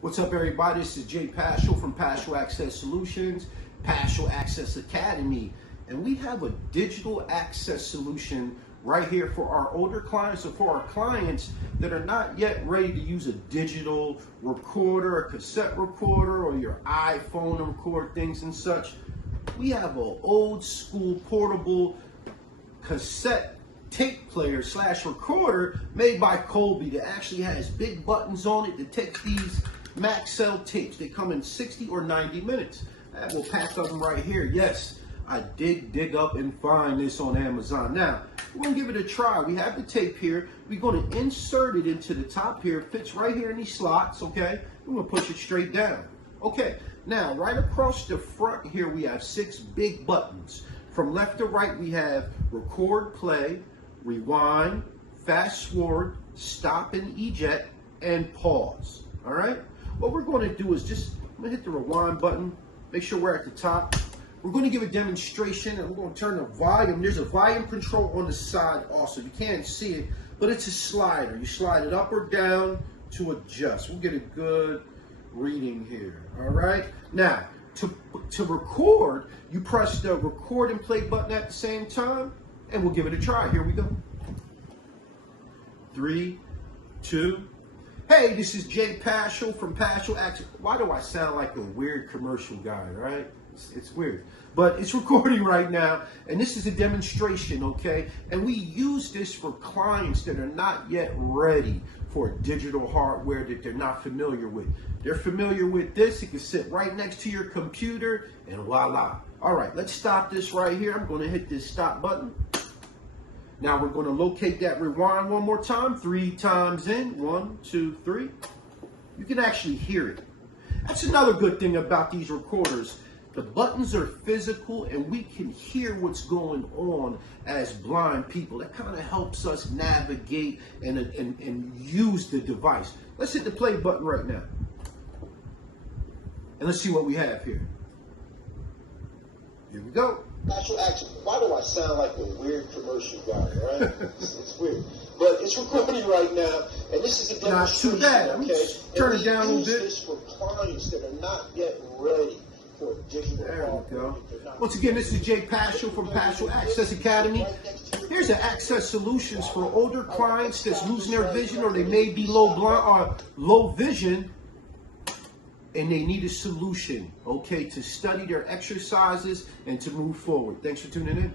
What's up, everybody? This is Jay Paschal from Paschal Access Solutions, Paschal Access Academy, and we have a digital access solution right here for our older clients or for our clients that are not yet ready to use a digital recorder, a cassette recorder, or your iPhone to record things and such. We have an old school portable cassette tape player / recorder made by Colby that actually has big buttons on it that take these max cell tapes. They come in 60 or 90 minutes. I have a pack of them right here. Yes, I did dig up and find this on Amazon. Now, we're going to give it a try. We have the tape here. We're going to insert it into the top here. It fits right here in these slots, okay? We're going to push it straight down. Okay, now right across the front here we have 6 big buttons. From left to right we have record, play, rewind, fast forward, stop and eject, and pause. All right? What we're going to do is I'm going to hit the rewind button, make sure we're at the top. We're going to give a demonstration and we're going to turn the volume. There's a volume control on the side also. You can't see it, but it's a slider. You slide it up or down to adjust. We'll get a good reading here. All right? Now, to record, you press the record and play button at the same time, and we'll give it a try. Here we go. 3, 2. Hey, this is Jay Paschal from Paschal Access. Why do I sound like a weird commercial guy, right? It's weird. But it's recording right now, and this is a demonstration, okay? And we use this for clients that are not yet ready for digital hardware that they're not familiar with. They're familiar with this. It can sit right next to your computer, and voila. All right, let's stop this right here. I'm going to hit this stop button. Now we're going to locate that rewind one more time, 3 times in, 1, 2, 3. You can actually hear it. That's another good thing about these recorders. The buttons are physical and we can hear what's going on as blind people. That kind of helps us navigate and use the device. Let's hit the play button right now. And let's see what we have here. Here we go. Actual action. Why do I sound like a weird commercial guy, right? It's weird. But it's recording right now, and this is a demonstration. Not too bad. Okay? Turn it down a little bit. This for clients that are not yet ready for digital There we go. Once again, this is Jay Paschal from Paschal Access Academy. Here's an Access Solutions for older clients that's losing their vision, or they may be low vision, and they need a solution, okay, to study their exercises and to move forward. Thanks for tuning in.